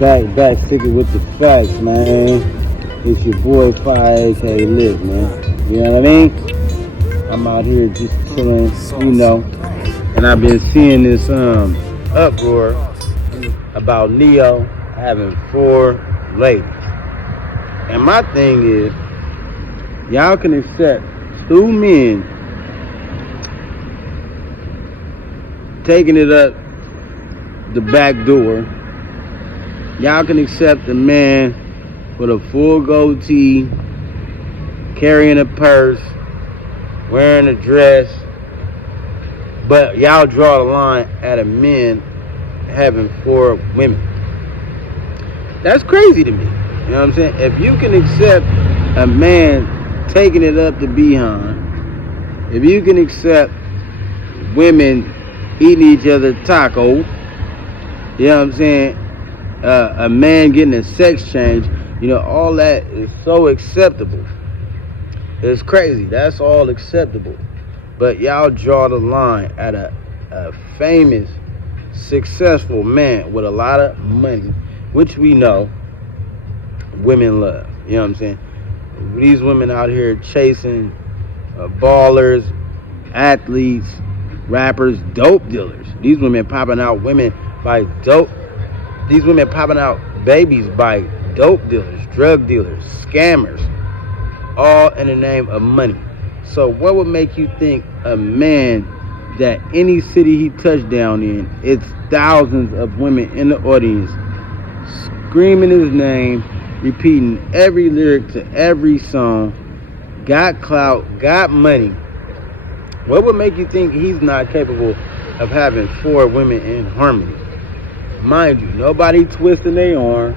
Back, sticking with the facts, man. It's your boy 5AK Lit, man. You know what I mean? I'm out here just chilling, and I've been seeing this uproar about Neyo having 4 ladies. And my thing is, y'all can accept 2 men taking it up the back door. Y'all can accept a man with a full goatee, carrying a purse, wearing a dress, but y'all draw the line at a man having 4 women. That's crazy to me. You know what I'm saying? If you can accept a man taking it up the behind, if you can accept women eating each other tacos, you know what I'm saying? A man getting a sex change, all that is so acceptable. It's crazy. That's all acceptable. But y'all draw the line at a famous, successful man with a lot of money, which we know women love. You know what I'm saying? These women out here chasing ballers, athletes, rappers, dope dealers. These women popping out women by dope. These women popping out babies by dope dealers, drug dealers, scammers, all in the name of money. So what would make you think a man that any city he touched down in, it's thousands of women in the audience screaming his name, repeating every lyric to every song, got clout, got money. What would make you think he's not capable of having 4 women in harmony? Mind you, nobody twisting their arm,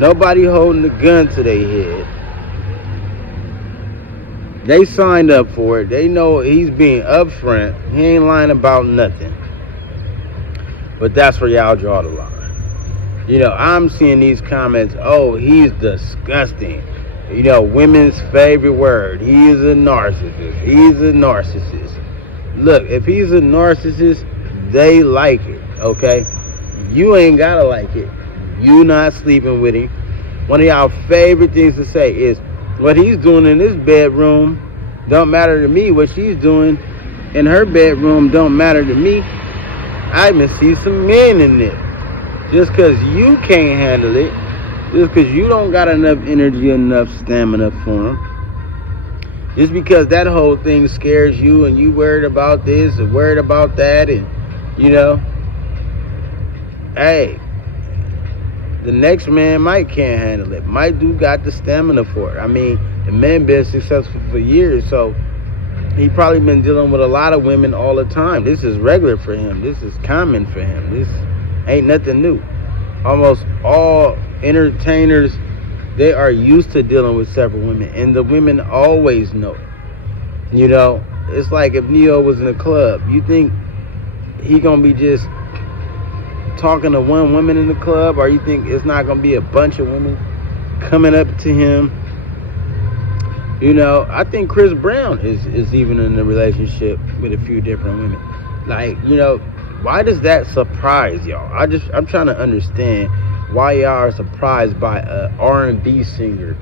nobody holding a gun to their head. They signed up for it. They know he's being upfront. He ain't lying about nothing. But that's where y'all draw the line. I'm seeing these comments, oh, he's disgusting. Women's favorite word. He is a narcissist. He's a narcissist. Look, if he's a narcissist, they like it, okay? You ain't gotta like it. You not sleeping with him. One of y'all favorite things to say is, what he's doing in his bedroom don't matter to me. What she's doing in her bedroom don't matter to me. I even see some men in there. Just because you can't handle it, just because you don't got enough energy, enough stamina for him, just because that whole thing scares you and you worried about this and worried about that, and hey, the next man might can't handle it. Might do got the stamina for it. I mean, the man been successful for years, so he probably been dealing with a lot of women all the time. This is regular for him. This is common for him. This ain't nothing new. Almost all entertainers, they are used to dealing with several women, and the women always know it. It's like if Neyo was in a club, you think he gonna be just talking to one woman in the club, or you think it's not gonna be a bunch of women coming up to him? I think Chris Brown is even in a relationship with a few different women. Like, why does that surprise y'all? I'm trying to understand why y'all are surprised by a R&B singer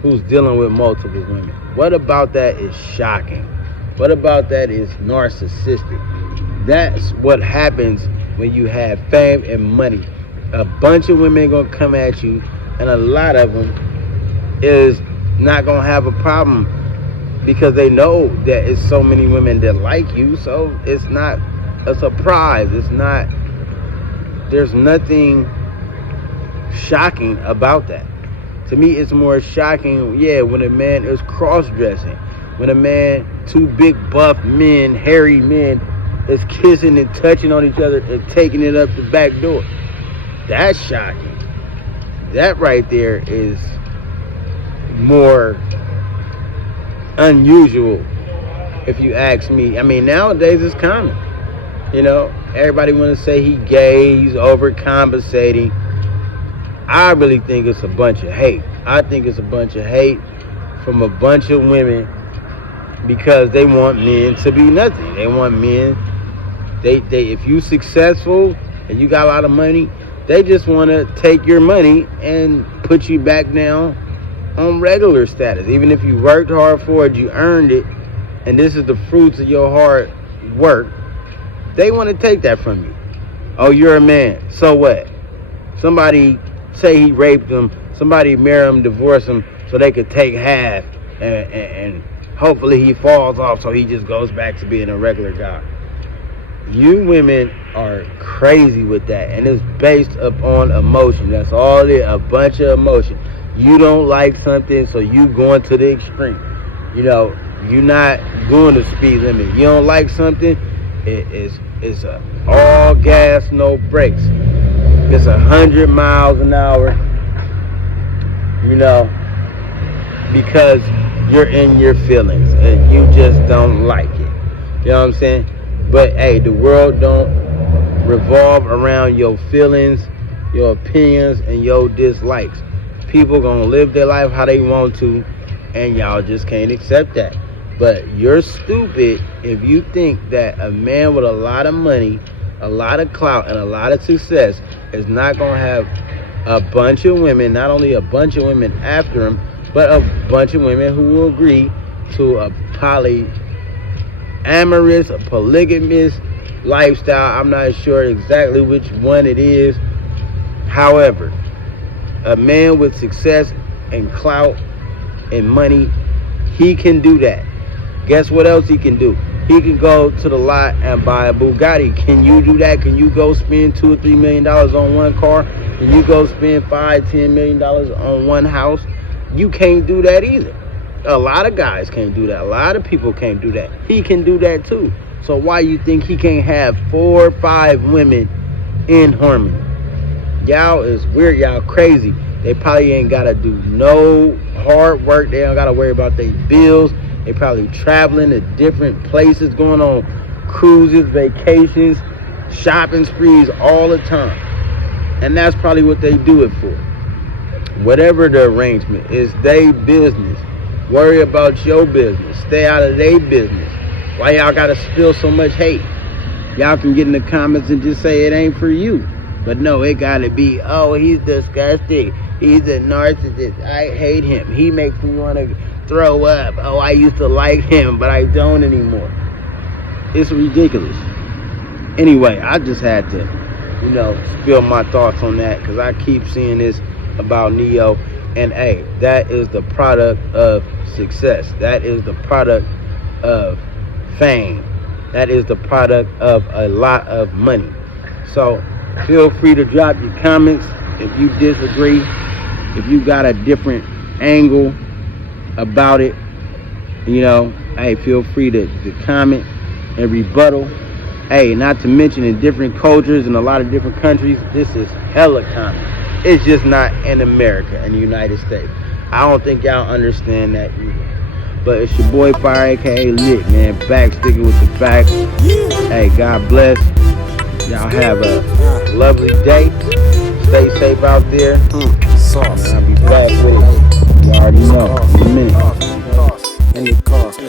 who's dealing with multiple women. What about that is shocking? What about that is narcissistic? That's what happens when you have fame and money. A bunch of women gonna come at you, and a lot of them is not gonna have a problem because they know that it's so many women that like you, so it's not a surprise. There's nothing shocking about that. To me, it's more shocking, when a man is cross-dressing, when a man, 2 big buff men, hairy men, is kissing and touching on each other and taking it up the back door. That's shocking. That right there is more unusual, if you ask me. I mean, nowadays it's common. Everybody want to say he gay, he's overcompensating. I really think it's a bunch of hate. I think it's a bunch of hate from a bunch of women because they want men to be nothing. They want men. They if you successful, and you got a lot of money, they just want to take your money and put you back down on regular status. Even if you worked hard for it, you earned it, and this is the fruits of your hard work, they want to take that from you. Oh, you're a man. So what? Somebody say he raped him. Somebody marry him, divorce him, so they could take half, and hopefully he falls off, so he just goes back to being a regular guy. You women are crazy with that, and it's based upon emotion. That's all it is, a bunch of emotion. You don't like something, so you going to the extreme. You know, you're not doing the speed limit. You don't like something, it's a all gas, no brakes. It's 100 miles an hour, you know, because you're in your feelings and you just don't like it. You know what I'm saying? But hey, the world don't revolve around your feelings, your opinions, and your dislikes. People gonna live their life how they want to, and y'all just can't accept that. But you're stupid if you think that a man with a lot of money, a lot of clout, and a lot of success is not gonna have a bunch of women, not only a bunch of women after him, but a bunch of women who will agree to a polyamorous, a polygamous lifestyle. I'm not sure exactly which one it is. However, a man with success and clout and money, he can do that. Guess what else he can do? He can go to the lot and buy a Bugatti. Can you do that? Can you go spend $2 or $3 million on one car? Can you go spend $5-10 million on one house? You can't do that either. A lot of guys can't do that. A lot of people can't do that. He can do that too. So why you think he can't have 4 or 5 women in harmony? Y'all is weird. Y'all crazy. They probably ain't gotta do no hard work. They don't gotta worry about their bills. They probably traveling to different places, going on cruises, vacations, shopping sprees all the time. And that's probably what they do it for. Whatever the arrangement is, their business. Worry about your business. Stay out of their business. Why y'all gotta spill so much hate? Y'all can get in the comments and just say it ain't for you. But no, it gotta be, oh, he's disgusting. He's a narcissist. I hate him. He makes me want to throw up. Oh, I used to like him, but I don't anymore. It's ridiculous. Anyway, I just had to, spill my thoughts on that, because I keep seeing this about Neyo. And hey, that is the product of success. That is the product of fame. That is the product of a lot of money. So feel free to drop your comments if you disagree, if you got a different angle about it. Hey, feel free to comment and rebuttal. Hey, not to mention, in different cultures and a lot of different countries, this is hella common. It's just not in America and the United States. I don't think y'all understand that either. But it's your boy Fire, aka Lit, man. Back sticking with the facts. Hey, God bless. Y'all have a lovely day. Stay safe out there. Sauce. And I'll be back with it. You already know. In a minute. Any cost.